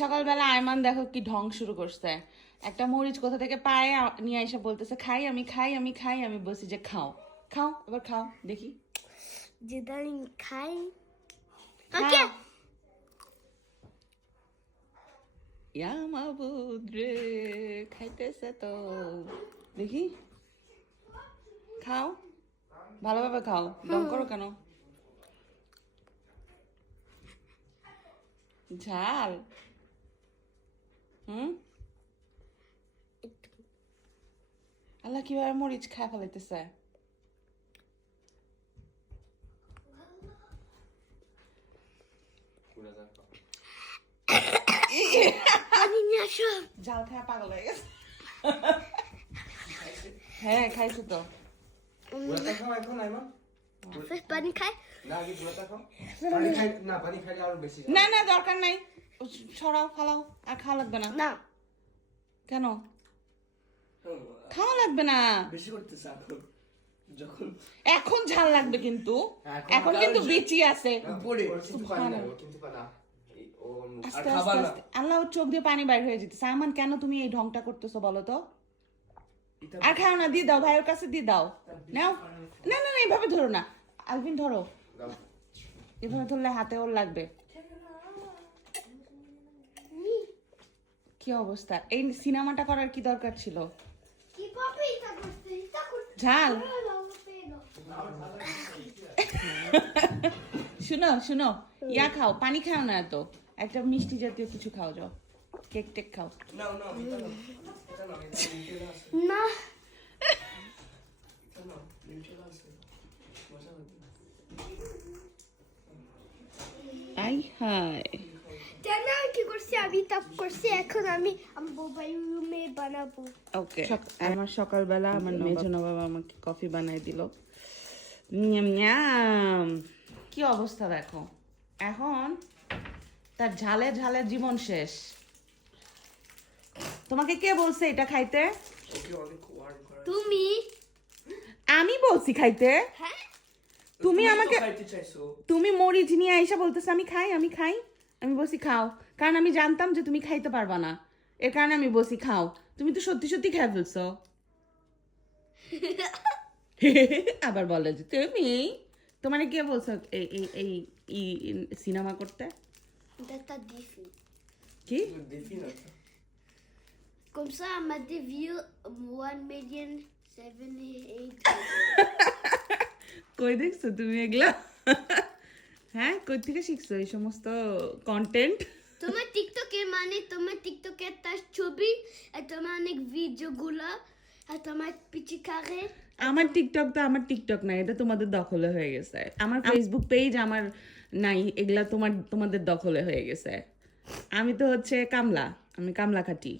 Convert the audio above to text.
সকালবেলা আয়মান দেখো কি ঢং শুরু করছে। একটা মরিচ কোথা থেকে পায়ে নিয়ে এসে বলতেছে খাই আমি খাই আমি খাই। আমি বলছি যে খাও। খাও এবার খাও দেখি। যেদানি খাই। ওকে। ইয়া মাবুদ রে খাইতেছে তো। দেখি। খাও। ভালোভাবে খাও। ঢং করো কেন? ঝাল। হুম? আল্লাহ কীভাবে মরিচ খায় ফেলাইতেছে? জাল খায় পাগল হয়ে গেছে। হ্যাঁ খাইছো তো। পানি খাই। না আগে বুড়াটা খাও। পানি খাই না পানি খাইলে আরও বেশি না না দরকার নাই। সরাও ফালাও আর খাওয়া লাগবে না। না। কেন? খাওয়া লাগবে না। বেশি করতেছে এখন। যখন এখন ঝাল লাগবে কিন্তু। এখন কিন্তু। বেঁচি আছে। আল্লাহ চোখ দিয়ে পানি বাইর হয়ে যেতেছে। আমান কেন তুমি এই ঢংটা করতেছো বলো তো? আর খাও না দিয়ে দাও ভাইয়ের কাছে দিয়ে দাও। নাও। না না না এইভাবে ধরো না। আলভিন ধরো। এভাবে ধরলে হাতে ওর লাগবে। কি অবস্থা? এই সিনেমাটা করার কি দরকার ছিল? ঝাল। শুনো শুনো ইয়া খাও পানি খাও না এত। একটা মিষ্টি জাতীয় কিছু খাও যাও। কেক টেক খাও। না। আই করছি আমি তাপ করছি এখন আমি মোবাইল রুমে বানাবো। ওকে আমার সকালবেলা আমার মেজো বাবা আমাকে কফি বানাই দিল। নিয়াম নিয়াম। কি অবস্থা দেখো? এখন তার ঝালে ঝালে জীবন শেষ। তোমাকে কে বলছে এটা খাইতে? তুমি? আমি বলছি খাইতে? হ্যাঁ। তুমি আমাকে তুমি মরিচ নিয়ে আইসা বলতেছে আমি খাই আমি খাই। আমি বলছি খাও। কারণ আমি জানতাম যে তুমি খাইতে পারবা না। এর কারণে আমি বসি খাও। তুমি তো সত্যি সত্যি খেয়ে ফেলছো। আবার বলে যে তুমি? তোমার কে বলছো এই এই এই সিনেমা করতে? এটা কি? দেখি না তো। Comme ça, on m'a des vieux 1 million 78. কই দেখছ তুমি এগুলা? হ্যাঁ কই থেকে শিখছো এই সমস্ত কন্টেন্ট তোমার টিকটকে মানে তোমার টিকটকে তার ছবি আর তোমার অনেক ভিডিওগুলো আর তোমার পিচিকারে আমার টিকটক তো আমার টিকটক নাই এটা তোমাদের দখলে হয়ে গেছে। আমার ফেসবুক পেজ আমার নাই এগুলা তোমার তোমাদের দখলে হয়ে গেছে। আমি তো হচ্ছে কামলা আমি কামলা খাটি।